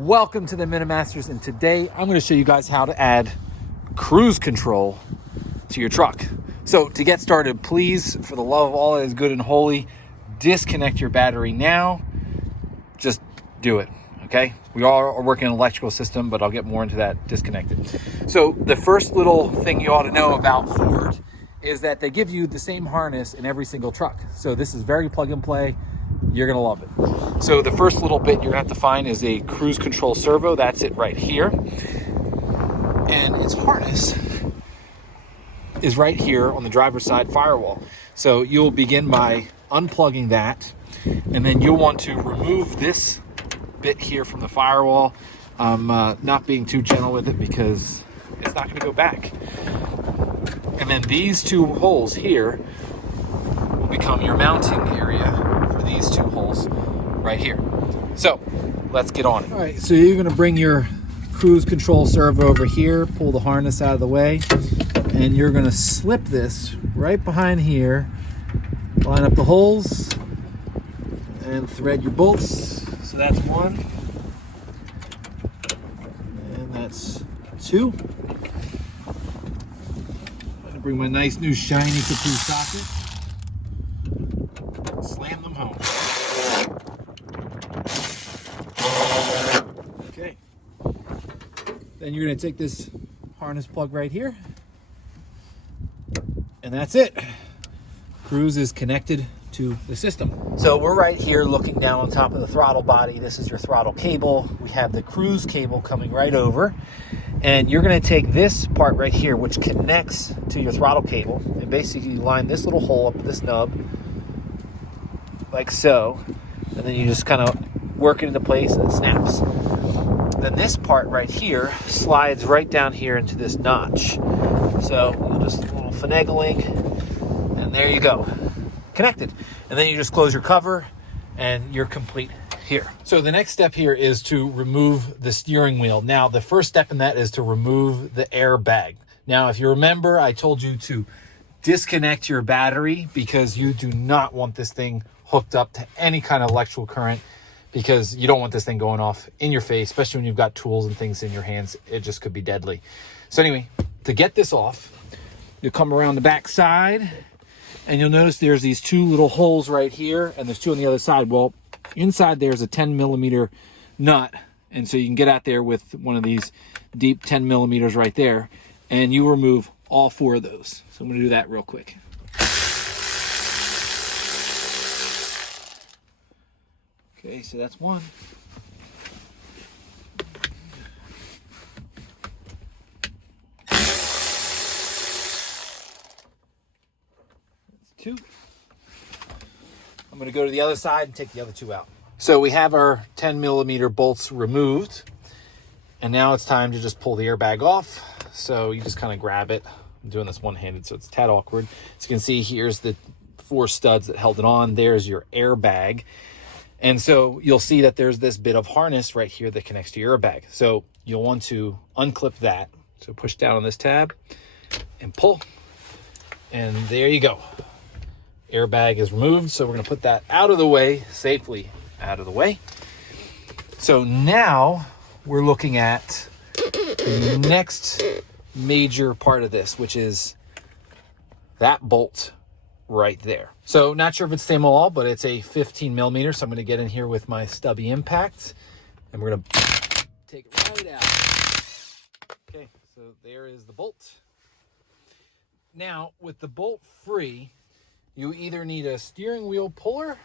Welcome to the Minimasters, and today I'm going to show you guys how to add cruise control to your truck. So to get started, please, for the love of all that is good and holy, disconnect your battery now. Just do it, okay? We all are working an electrical system, but I'll get more into that disconnected. So the first little thing you ought to know about Ford is that they give you the same harness in every single truck. So this is very plug and play. You're gonna love it. So the first little bit you're gonna have to find is a cruise control servo. That's it right here. And its harness is right here on the driver's side firewall. So you'll begin by unplugging that, and then you'll want to remove this bit here from the firewall. I'm not being too gentle with it because it's not gonna go back. And then these two holes here will become your mounting area for these two holes right here. So let's get on it. All right, so you're gonna bring your cruise control servo over here, pull the harness out of the way, and you're gonna slip this right behind here, line up the holes, and thread your bolts. So that's one, and that's two. I'm gonna bring my nice new shiny Capri socket, slam them home. Okay. Then you're going to take this harness plug right here, and that's it. Cruise is connected to the system. So we're right here looking down on top of the throttle body. This is your throttle cable. We have the cruise cable coming right over, and you're going to take this part right here, which connects to your throttle cable, and basically line this little hole up with this nub like so, and then you just kind of work it into place and it snaps. Then this part right here slides right down here into this notch. So you'll just a little finagling, and there you go, connected. And then you just close your cover and you're complete here. So the next step here is to remove the steering wheel. Now the first step in that is to remove the airbag. Now if you remember, I told you to disconnect your battery because you do not want this thing hooked up to any kind of electrical current, because you don't want this thing going off in your face, especially when you've got tools and things in your hands. It just could be deadly. So anyway, to get this off, you'll come around the back side, and you'll notice there's these two little holes right here, and there's two on the other side. Well, inside there's a 10 millimeter nut, and so you can get out there with one of these deep 10 millimeters right there, and you remove all four of those. So I'm gonna do that real quick. Okay, so that's one. That's two. I'm going to go to the other side and take the other two out. So we have our 10 millimeter bolts removed, and now it's time to just pull the airbag off. So you just kind of grab it. I'm doing this one-handed, so it's a tad awkward. So you can see here's the 4 studs that held it on. There's your airbag. And so you'll see that there's this bit of harness right here that connects to your airbag. So you'll want to unclip that. So push down on this tab and pull, and there you go. Airbag is removed. So we're gonna put that out of the way, safely out of the way. So now we're looking at the next major part of this, which is that bolt right there. So not sure if it's the same all, but it's a 15 millimeter. So I'm going to get in here with my stubby impact, and we're going to take it right out. Okay, so there is the bolt. Now with the bolt free, you either need a steering wheel puller,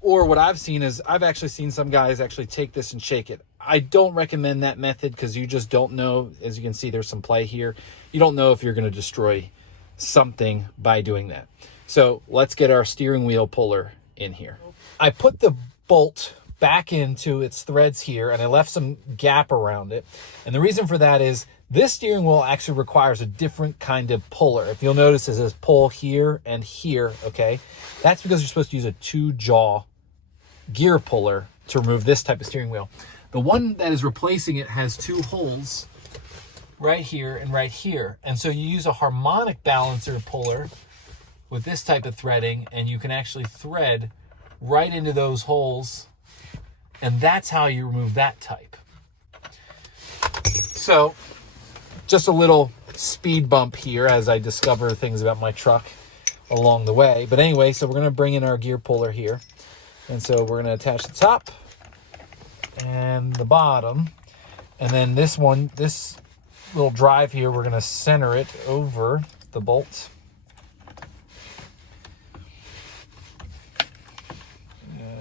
or what I've seen is I've actually seen some guys actually take this and shake it. I don't recommend that method because you just don't know. As you can see, there's some play here. You don't know if you're going to destroy something by doing that. So let's get our steering wheel puller in here. I put the bolt back into its threads here, and I left some gap around it. And the reason for that is this steering wheel actually requires a different kind of puller. If you'll notice, it says pull here and here, okay? That's because you're supposed to use a 2-jaw gear puller to remove this type of steering wheel. The one that is replacing it has 2 holes right here and right here. And so you use a harmonic balancer puller with this type of threading, and you can actually thread right into those holes, and that's how you remove that type. So just a little speed bump here as I discover things about my truck along the way. But anyway, so we're going to bring in our gear puller here. And so we're going to attach the top and the bottom. And then this little drive here, we're going to center it over the bolt.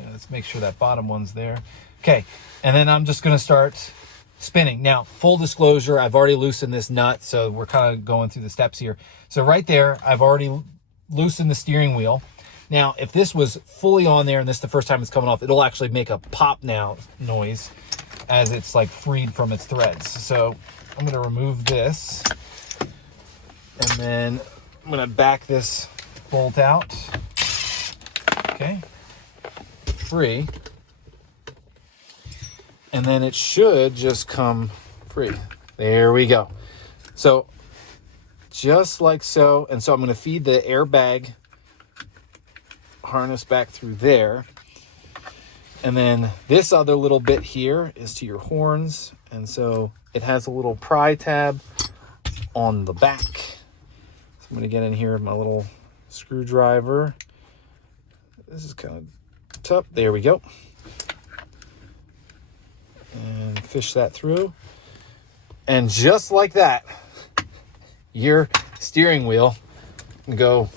Let's make sure that bottom one's there. Okay, and then I'm just going to start spinning. Now, full disclosure, I've already loosened this nut, so we're kind of going through the steps here. So right there, I've already loosened the steering wheel. Now, if this was fully on there and this is the first time it's coming off, it'll actually make a pop now noise as it's like freed from its threads. So I'm going to remove this, and then I'm going to back this bolt out. Okay, free. And then it should just come free. There we go. So just like so. And so I'm going to feed the airbag harness back through there. And then this other little bit here is to your horns. And so it has a little pry tab on the back. So I'm going to get in here with my little screwdriver. This is kind of tough. There we go. And fish that through. And just like that, your steering wheel can go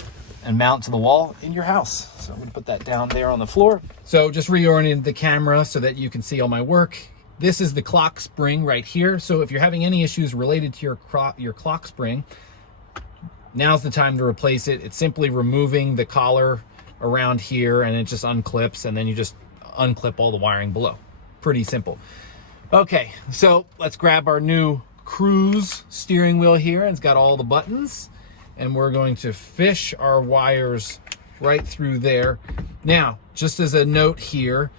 and mount to the wall in your house. So I'm going to put that down there on the floor. So just reoriented the camera so that you can see all my work. This is the clock spring right here. So if you're having any issues related to your clock spring, now's the time to replace it. It's simply removing the collar around here, and it just unclips, and then you just unclip all the wiring below. Pretty simple. Okay, so let's grab our new cruise steering wheel here. It's got all the buttons, and we're going to fish our wires right through there. Now, just as a note here,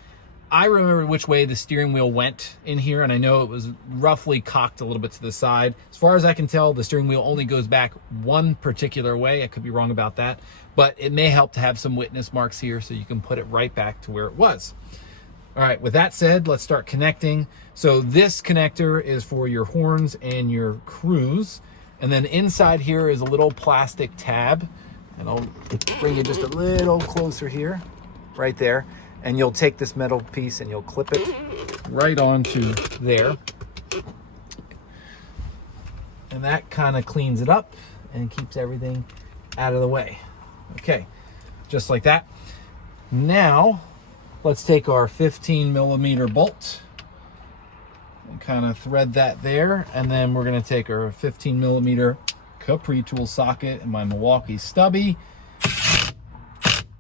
I remember which way the steering wheel went in here, and I know it was roughly cocked a little bit to the side. As far as I can tell, the steering wheel only goes back one particular way. I could be wrong about that, but it may help to have some witness marks here so you can put it right back to where it was. All right, with that said, let's start connecting. So this connector is for your horns and your cruise. And then inside here is a little plastic tab. And I'll bring you just a little closer here, right there. And you'll take this metal piece and you'll clip it right onto there. And that kind of cleans it up and keeps everything out of the way. Okay, just like that. Now, let's take our 15mm bolt and kind of thread that there. And then we're going to take our 15mm Capri tool socket and my Milwaukee stubby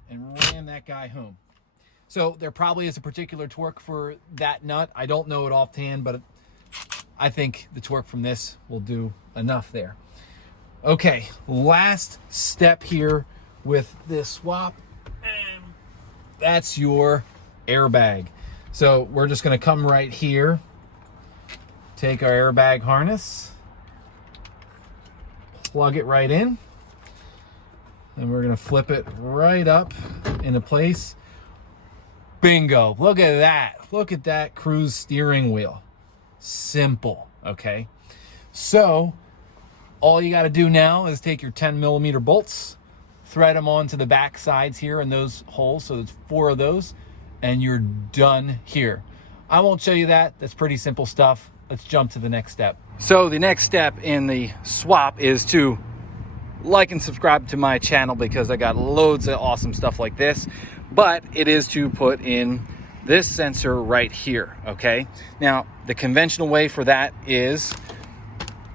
and ram that guy home. So there probably is a particular torque for that nut. I don't know it offhand, but I think the torque from this will do enough there. Okay, last step here with this swap. And that's your airbag. So we're just going to come right here, take our airbag harness, plug it right in, and we're going to flip it right up into place. Bingo. Look at that. Look at that cruise steering wheel. Simple. Okay. So all you got to do now is take your 10mm bolts, thread them onto the back sides here in those holes. So there's 4 of those, and you're done here. I won't show you that. That's pretty simple stuff. Let's jump to the next step. So the next step in the swap is to like and subscribe to my channel, because I got loads of awesome stuff like this. But it is to put in this sensor right here, okay? Now, the conventional way for that is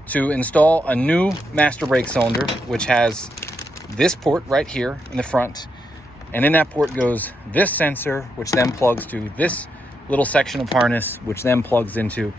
to install a new master brake cylinder, which has this port right here in the front. And in that port goes this sensor, which then plugs to this little section of harness, which then plugs into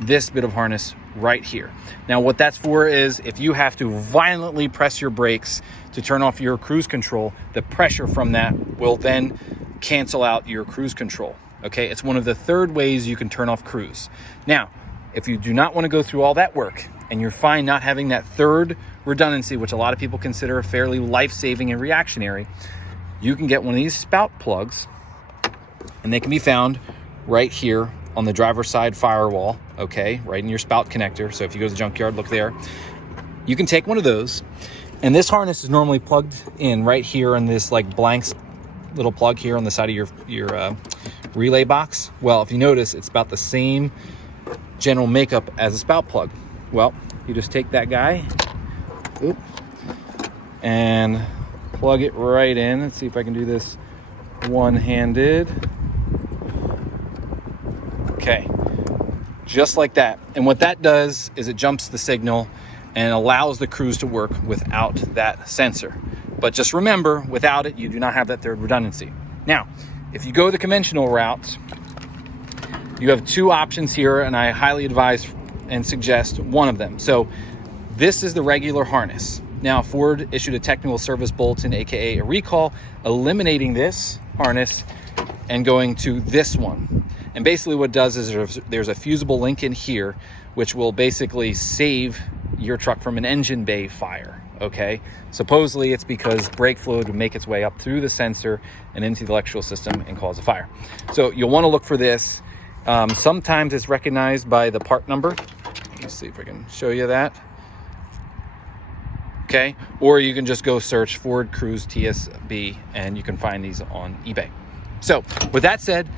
this bit of harness right here. Now, what that's for is if you have to violently press your brakes to turn off your cruise control, the pressure from that will then cancel out your cruise control. Okay, it's one of the 3rd ways you can turn off cruise. Now, if you do not want to go through all that work and you're fine not having that 3rd redundancy, which a lot of people consider fairly life-saving and reactionary, you can get one of these SPOUT plugs, and they can be found right here on the driver's side firewall, okay, right in your spout connector. So if you go to the junkyard, look there. You can take one of those, and this harness is normally plugged in right here in this like blank little plug here on the side of your relay box. Well, if you notice, it's about the same general makeup as a spout plug. Well, you just take that guy, and plug it right in. Let's see if I can do this one-handed. Okay, just like that. And what that does is it jumps the signal and allows the cruise to work without that sensor. But just remember, without it, you do not have that third redundancy. Now, if you go the conventional route, you have two options here, and I highly advise and suggest one of them. So this is the regular harness. Now, Ford issued a technical service bulletin, aka a recall, eliminating this harness and going to this one. And basically what it does is there's a fusible link in here, which will basically save your truck from an engine bay fire, okay? Supposedly it's because brake fluid would make its way up through the sensor and into the electrical system and cause a fire. So you'll want to look for this. Sometimes it's recognized by the part number. Let me see if I can show you that. Okay, or you can just go search Ford Cruise TSB and you can find these on eBay. So with that said,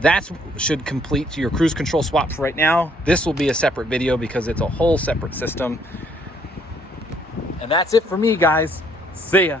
that should complete your cruise control swap for right now. This will be a separate video because it's a whole separate system. And that's it for me, guys. See ya.